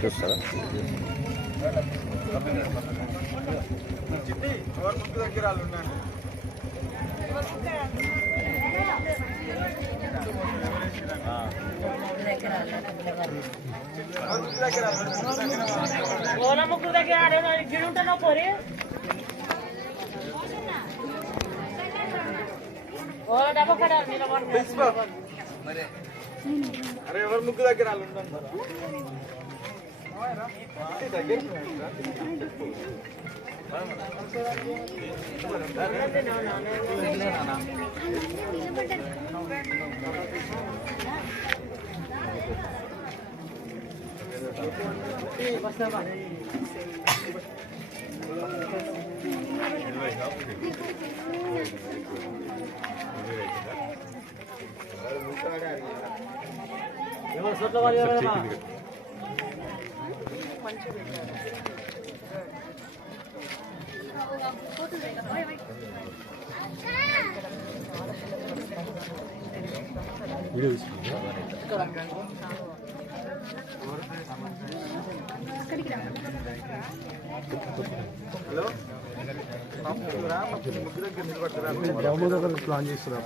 చూస్తారా చిట్టి ఎవరి ముక్కు దగ్గర వాళ్ళు ఉండండి ఎవరి ముక్కు దగ్గర వాళ్ళు ఉండండి. ఓల ముగ్గురు దగ్గర ఆడేదో గిడి ఉంటున్నావు పోరి ఓ డబ్బా కడ తీసుకో. అరే ఎవరి ముక్కు దగ్గర వాళ్ళు ఉండండి మరి. హలో రా, ముక్కు దగ్గర నిలబడతారా ప్లాన్ చేస్తున్నారు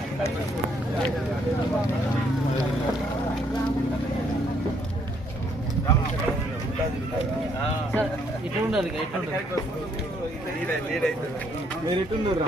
అమ్మని ఉండమని చెప్తాను. తొందరగా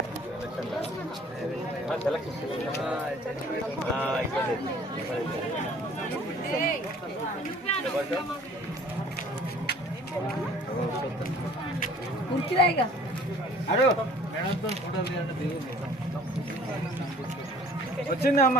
మరి పోదురా మీరు వచ్చిందా అమ్మ?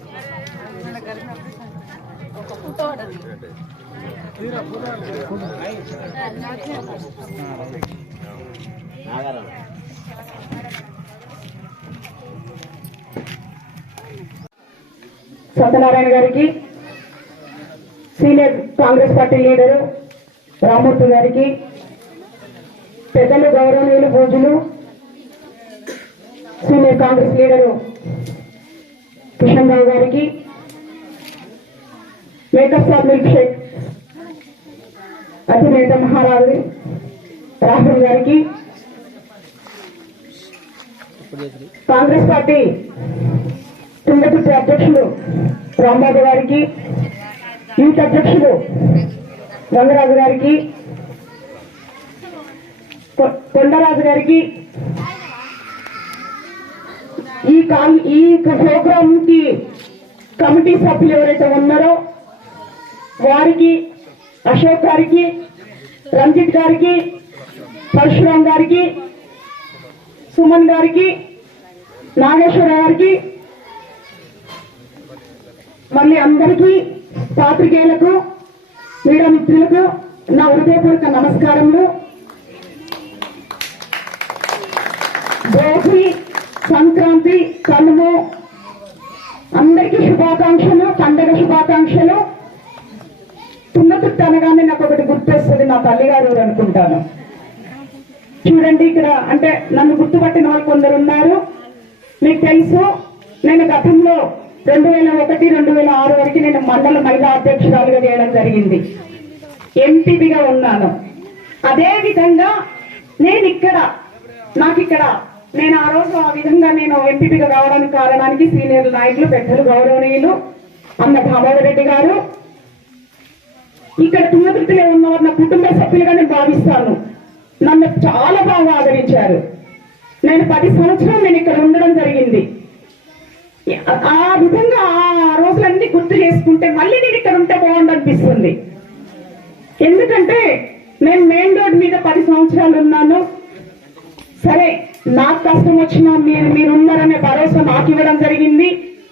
సత్యనారాయణ గారికి senior Congress party leader Ramurthy గారికి పెద్దలు గౌరవనీయులు పూజలు senior Congress leader Kishan Rao గారికి మేకప్ ఆఫ్ మిల్క్ షేక్ అధినేత మహారాజు రాహుల్ గారికి కాంగ్రెస్ పార్టీ తుంగతుర్తి అధ్యక్షులు రాంబాబు గారికి యూత్ అధ్యక్షులు రంగరాజు గారికి కొండరాజు గారికి ఈ ఈ ప్రోగ్రామ్కి కమిటీ సభ్యులు ఎవరైతే ఉన్నారో వారికి అశోక్ గారికి రంజిత్ గారికి పరశురామ్ గారికి సుమన్ గారికి నాగేశ్వర గారికి మళ్ళీ అందరికీ పాత్రికేయులకు క్రీడా మిత్రులకు నా హృదయపూర్వక నమస్కారములు. భోగి సంక్రాంతి కనుము అందరికీ శుభాకాంక్షలు పండగ శుభాకాంక్షలు. గుర్తు అనగానే నాకు ఒకటి గుర్తొస్తుంది నా తల్లిగారు అనుకుంటాను. చూడండి ఇక్కడ అంటే నన్ను గుర్తుపట్టిన వాళ్ళు కొందరు ఉన్నారు. మీకు తెలుసు నేను గతంలో రెండు వేల ఒకటి రెండు వేల ఆరు వరకు నేను మండల మహిళా అధ్యక్షురాలుగా చేయడం జరిగింది. ఎంపీగా ఉన్నాను. అదే విధంగా నేను ఇక్కడ నాకు ఇక్కడ నేను ఆ రోజు ఆ విధంగా నేను ఎంపీగా రావడానికి కారణానికి సీనియర్ నాయకులు పెద్దలు గౌరవనీయులు అన్న దామోదర్ రెడ్డి గారు ఇక్కడ తుంగతుర్తిలో ఉన్నవారు నా కుటుంబ సభ్యులుగా నేను భావిస్తాను. నన్ను చాలా బాగా ఆదరించారు. నేను పది సంవత్సరం నేను ఇక్కడ ఉండడం జరిగింది. ఆ విధంగా ఆ రోజులన్నీ గుర్తు చేసుకుంటే మళ్ళీ నేను ఇక్కడ ఉంటే బాగుండనిపిస్తుంది. ఎందుకంటే నేను మెయిన్ రోడ్ మీద పది సంవత్సరాలు ఉన్నాను. సరే నాకు కష్టం వచ్చినా మీరు మీరున్నారనే భరోసా నాకు ఇవ్వడం జరిగింది.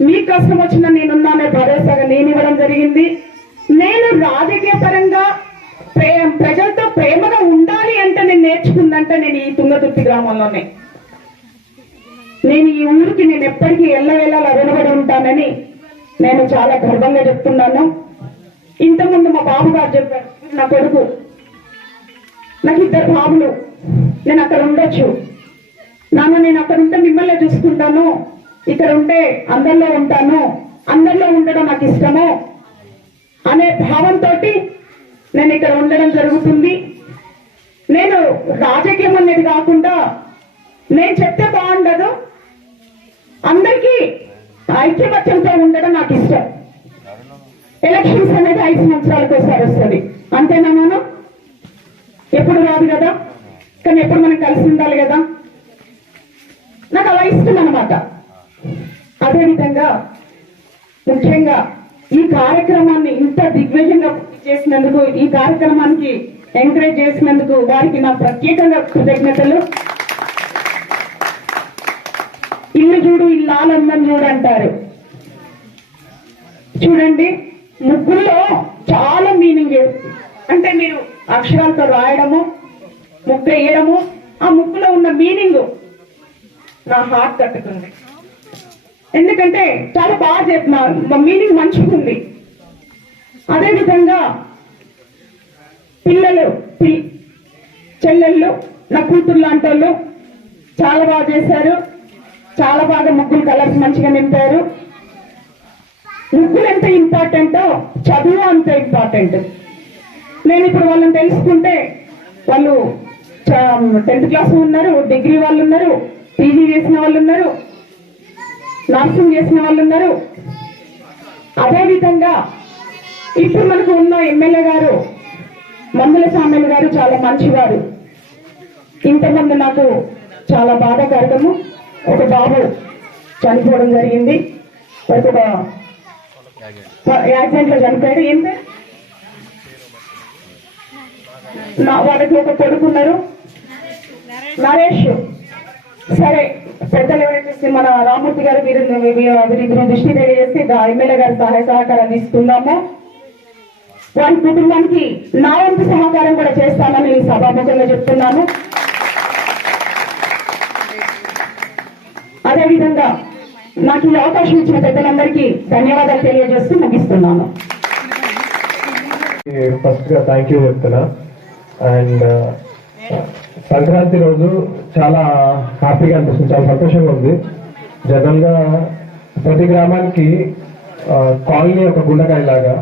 మీకు కష్టం వచ్చినా నేనున్నానే భరోసాగా నేను ఇవ్వడం జరిగింది. నేను రాజకీయ పరంగా ప్రేమ ప్రజలతో ప్రేమగా ఉండాలి అంటే నేను నేర్చుకుందంటే నేను ఈ తుంగతుర్తి గ్రామంలోనే. నేను ఈ ఊరికి నేను ఎప్పటికీ ఎల్లవేళలా రుణపడి ఉంటానని నేను చాలా గర్వంగా చెప్తున్నాను. ఇంతకుముందు మా బాబు గారు చెప్పారు నా కొడుకు నాకు ఇద్దరు బాబులు నేను అక్కడ ఉండొచ్చు. నాన్న నేను అక్కడ ఉంటే మిమ్మల్ని చూసుకుంటాను. ఇక్కడ ఉంటే అందరిలో ఉంటాను. అందరిలో ఉండడం నాకు ఇష్టము. అనే భావంతో నేను ఇక్కడ ఉండడం జరుగుతుంది. నేను రాజకీయం అనేది కాకుండా నేను చెప్తే బాగుండదు. అందరికీ ఐక్యమత్యంతో ఉండడం నాకు ఇష్టం. ఎలక్షన్స్ అనేది ఐదు సంవత్సరాలకు ఒకసారి వస్తుంది. అంతేనా మనం ఎప్పుడు రాదు కదా? కానీ ఎప్పుడు మనం కలిసి ఉండాలి కదా? నాకు అలా ఇష్టం అనమాట అదేవిధంగా ముఖ్యంగా ఈ కార్యక్రమాన్ని ఇంత దిగ్విజయంగా పూర్తి చేసినందుకు ఈ కార్యక్రమానికి ఎంకరేజ్ చేసినందుకు వారికి నా ప్రత్యేకంగా కృతజ్ఞతలు. ఇల్లు చూడు ఇల్లాలందం ఆనందం చూడు అంటారు. చూడండి ముగ్గుల్లో చాలా మీనింగ్ అంటే మీరు అక్షరాలతో రాయడము ముగ్గు వేయడము ఆ ముగ్గులో ఉన్న మీనింగ్ నా హార్ట్ తట్టుకుంది. ఎందుకంటే చాలా బాగా చెప్తున్నారు మా మీనింగ్ మంచిగా ఉంది అదేవిధంగా పిల్లలు పి- చెల్లెళ్ళు నా కూతురు లాంటి వాళ్ళు చాలా బాగా చేశారు. చాలా బాగా ముగ్గులు కలర్స్ మంచిగా నింపారు. ముగ్గులు ఎంత ఇంపార్టెంటో చదువు అంత ఇంపార్టెంట్. నేను ఇప్పుడు వాళ్ళని తెలుసుకుంటే వాళ్ళు టెన్త్ క్లాస్ ఉన్నారు డిగ్రీ వాళ్ళు ఉన్నారు పీజీ చేసిన వాళ్ళు ఉన్నారు నర్సింగ్ చేసిన వాళ్ళు ఉన్నారు అదే విధంగా ఇప్పుడు మనకు ఉన్న ఎమ్మెల్యే గారు మందుల సామెల్ గారు చాలా మంచివారు. ఇంతమంది నాకు చాలా బాధాకరము ఒక బాబు చనిపోవడం జరిగింది. ఒక యాక్సిడెంట్లో చనిపోయాడు. ఏం పేరు? నా వాళ్ళకి ఒక కొడుకున్నారు. నరేష్. సరే. పెద్దలు ఎవరైతే మన రామూర్తి గారు వీరి వీరిద్దరు దృష్టి తెలియజేసి ఎమ్మెల్యే గారి సహాయ సహకారం తీసుకున్నాము వారి కుటుంబానికి నా వంతు సహకారం కూడా చేస్తానని నేను సభాముఖంగా చెప్తున్నాను అదేవిధంగా నాకు ఈ అవకాశం ఇచ్చిన పెద్దలందరికీ ధన్యవాదాలు తెలియజేస్తూ ముగిస్తున్నాను. ఫస్ట్గా థ్యాంక్ యూ చెప్తున్నా. అండ్ సంక్రాంతి రోజు చాలా హ్యాపీగా అనిపిస్తుంది చాలా సంతోషంగా ఉంది. జనరల్గా ప్రతి గ్రామానికి కాలనీ ఒక గుండకాయ లాగా.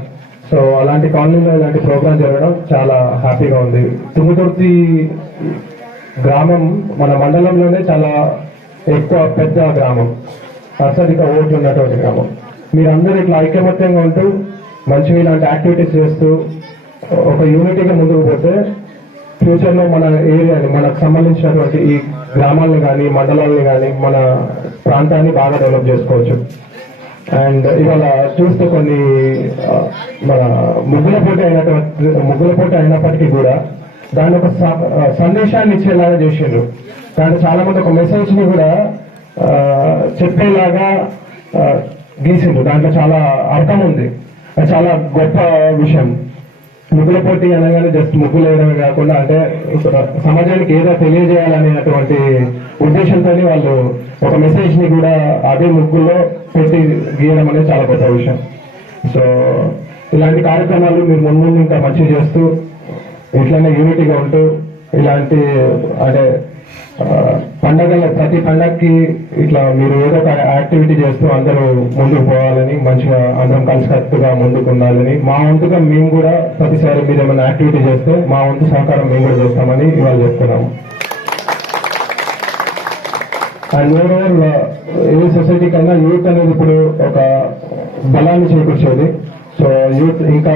సో అలాంటి కాలనీలో ఇలాంటి ప్రోగ్రామ్ జరగడం చాలా హ్యాపీగా ఉంది. తుంగతుర్తి గ్రామం మన మండలంలోనే చాలా ఎక్కువ పెద్ద గ్రామం. అత్యధిక ఓట్లు ఉన్నటువంటి గ్రామం. మీరందరూ ఇట్లా ఐకమత్యంగా ఉంటూ మంచిగా ఇలాంటి యాక్టివిటీస్ చేస్తూ ఒక యూనిటీగా ముందుకు పోతే ఫ్యూచర్లో మన ఏరియాని మనకు సంబంధించినటువంటి ఈ గ్రామాలను కానీ మండలాలను కానీ మన ప్రాంతాన్ని బాగా డెవలప్ చేసుకోవచ్చు. అండ్ ఇవాళ చూస్తే కొన్ని మన ముగ్గుల పోటీ అయినటువంటి ముగ్గుల పోటీ అయినప్పటికీ కూడా దాని ఒక స- సందేశాన్ని ఇచ్చేలాగా చేసిండ్రు. దాంట్లో చాలా మంది ఒక మెసేజ్ని కూడా చెప్పేలాగా గీసిండ్రు. దాంట్లో చాలా అర్థం ఉంది. అది చాలా గొప్ప విషయం. ముగ్గుల పోటీ అనగానే జస్ట్ ముగ్గులు వేయడమే కాకుండా అంటే సమాజానికి ఏదో తెలియజేయాలనేటువంటి ఉద్దేశంతో వాళ్ళు ఒక మెసేజ్ని కూడా అదే ముగ్గుల్లో పెట్టి గీయడం అనేది చాలా గొప్ప విషయం. సో ఇలాంటి కార్యక్రమాలు మీరు ముందు ముందు ఇంకా మంచిగా చేస్తూ ఇట్లనే యూనిటీగా ఉంటూ ఇలాంటి అంటే పండగల ప్రతి పండగకి ఇట్లా మీరు ఏదో ఒక యాక్టివిటీ చేస్తూ అందరూ ముందుకు పోవాలని మంచిగా అందరం కలిసికట్టుగా ముందుకు ఉండాలని మా వంతుగా మేము కూడా ప్రతిసారి మీరు ఏమైనా యాక్టివిటీ చేస్తే మా వంతు సహకారం మేము కూడా చేస్తామని ఇవాళ చెప్తున్నాము అండ్ ఓవరాల్ ఏ సొసైటీ కన్నా యూత్ అనేది ఇప్పుడు ఒక బలాన్ని చేకూర్చేది. సో యూత్ ఇంకా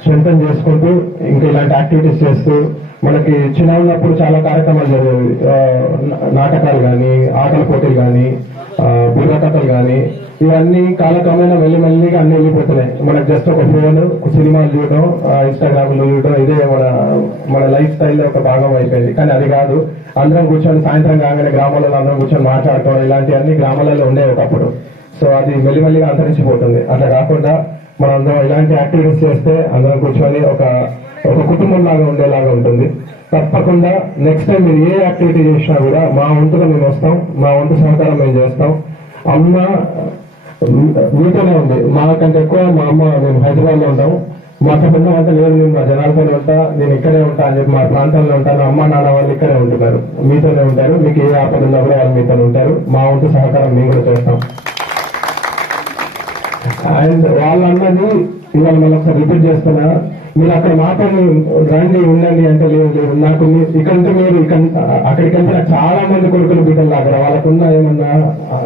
స్ట్రెంగ్ చేసుకుంటూ ఇంకా ఇలాంటి యాక్టివిటీస్ చేస్తూ మనకి చిన్న ఉన్నప్పుడు చాలా కార్యక్రమాలు జరిగేవి. నాటకాలు కానీ ఆటల పోటీలు కానీ బుర్రకథలు కానీ ఇవన్నీ కాలక్రమేణా మెల్లిమెల్లిగా అన్ని వెళ్ళిపోతున్నాయి. మనకు జస్ట్ ఒక ఫోన్ సినిమాలు చూడడం ఇన్స్టాగ్రామ్లు చూడటం చూడడం ఇదే మన మన లైఫ్ స్టైల్లో ఒక భాగం అయిపోయింది. కానీ అది కాదు అందరం కూర్చొని సాయంత్రం కాగానే గ్రామాలలో అందరం కూర్చొని మాట్లాడుకోవడం ఇలాంటివన్నీ గ్రామాలలో ఉండేవి ఒకప్పుడు. సో అది మెల్లిమెల్లిగా అంతరించిపోతుంది. అట్లా కాకుండా మనం అందరం ఇలాంటి యాక్టివిటీస్ చేస్తే అందరం కూర్చొని ఒక ఒక కుటుంబం లాగా ఉండేలాగా ఉంటుంది. తప్పకుండా నెక్స్ట్ టైం మీరు ఏ యాక్టివిటీ చేసినా కూడా మా వంతుగా మేము వస్తాం. మా వంతు సహకారం మేము చేస్తాం. అమ్మ మీతోనే ఉంది. మాకంటే ఎక్కువ మా అమ్మ మేము హైదరాబాద్లో ఉంటాం. మా ఉన్న అంతా లేదు నేను మా జనాలతోనే ఉంటా నేను ఇక్కడే ఉంటా అని చెప్పి మా ప్రాంతంలో ఉంటాను. అమ్మ నాన్న వాళ్ళు ఇక్కడే ఉంటున్నారు. మీతోనే ఉంటారు. మీకు ఏ ఆపద ఉన్నా కూడా వాళ్ళు మీతోనే ఉంటారు. మా వంతు సహకారం మేము కూడా చేస్తాం. అండ్ వాళ్ళు అన్నది ఇవాళ మళ్ళీ ఒకసారి రిపీట్ చేస్తున్నా. మీరు అక్కడ మాత్రం రండి ఉండండి అంటే లేదు లేదు. నాకు ఇక్కడంటే మీరు ఇక్కడ అక్కడికంటే చాలా మంది కొడుకులు బిడ్డలు అక్కడ. వాళ్ళకున్న ఏమన్నా ఆ,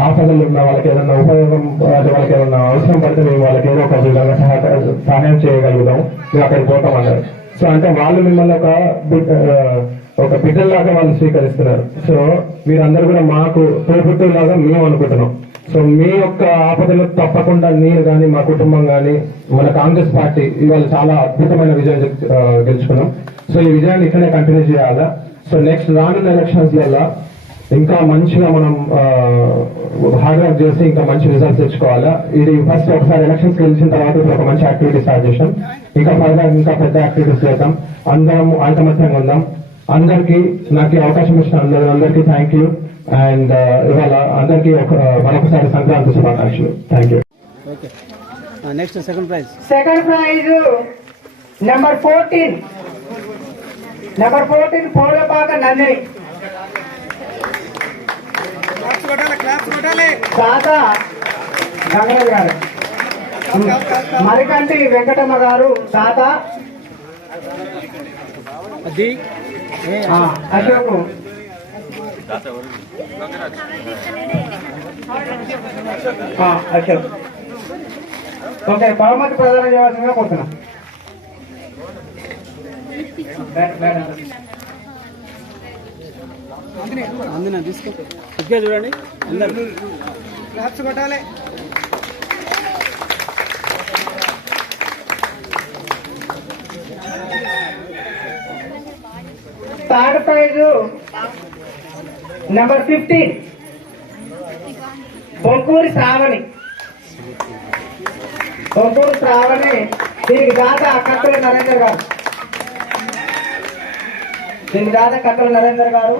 ఆపదలు ఉన్నా వాళ్ళకి ఏదన్నా ఉపయోగం వాళ్ళకి ఏమన్నా అవసరం పడితే మేము వాళ్ళకి ఏదో ఒక విధంగా సహాయం చేయగలుగుతాం. మేము అక్కడికి పోతామన్నారు. సో అంటే వాళ్ళు మిమ్మల్ని ఒక ఒక బిడ్డల్లాగా వాళ్ళు స్వీకరిస్తున్నారు. సో మీరందరూ కూడా మాకు తోపుట్టులాగా మేము అనుకుంటున్నాం. సో మీ యొక్క ఆపదలు తప్పకుండా నేను కానీ మా కుటుంబం కానీ మన కాంగ్రెస్ పార్టీ ఇవాళ చాలా అద్భుతమైన విజయం గెలుచుకున్నాం. సో ఈ విజయాన్ని ఇక్కడనే కంటిన్యూ చేయాలా? సో నెక్స్ట్ రానున్న ఎలక్షన్స్ వల్ల ఇంకా మంచిగా మనం హార్డ్ వర్క్ చేసి ఇంకా మంచి రిజల్ట్స్ తెచ్చుకోవాలా? ఇది ఫస్ట్ ఒకసారి ఎలక్షన్స్ గెలిచిన తర్వాత ఇప్పుడు ఒక మంచి యాక్టివిటీ స్టార్ట్ చేసాం ఇంకా ఫర్దర్ ఇంకా పెద్ద యాక్టివిటీస్ చేద్దాం. అందరం ఐకమత్యంగా ఉందాం. అందరికీ నాకు అవకాశం ఇచ్చిన అందరూ అందరికీ థ్యాంక్ యూ అండ్ ఇవాళ అందరికీ ఒక మరొకసారి సంక్రాంతి శుభాకాంక్షలు. Thank you okay next second prize second prize number fourteen number fourteen Polapaka Nandini తాత గంగరాజు గారు. మరికంటి వెంకటమ్మ గారు తాత. అశోక్. ఓకే బహుమతి ప్రదానం చేయవలసిందిగా మేడం. అందిన తీసుకో. చూడండి అందరు. క్లాప్స్ కొట్టాలి. Third prize number fifteen Bonkuri Sravani. Bonkuri Sravani దీనికి దాత కత్తుల నరేందర్ గారు. దీనికి దాత కత్తుల నరేందర్ గారు.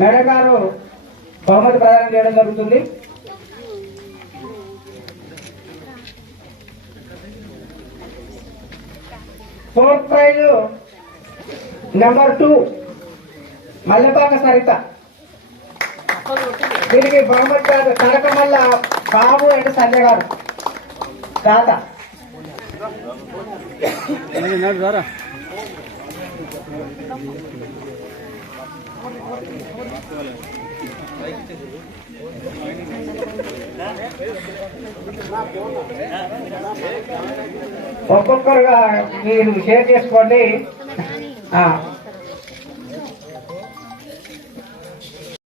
మేడం గారు బహుమతి ప్రదానం చేయడం జరుగుతుంది. Fourth prize number two Mallepaka Saritha. దీనికి బహుమతి కాదు కనకమల్ల బాబు అండ్ సంజయ్ గారు. దాత నడు, ఒక్కొక్కరుగా మీరు షేర్ చేసుకోండి.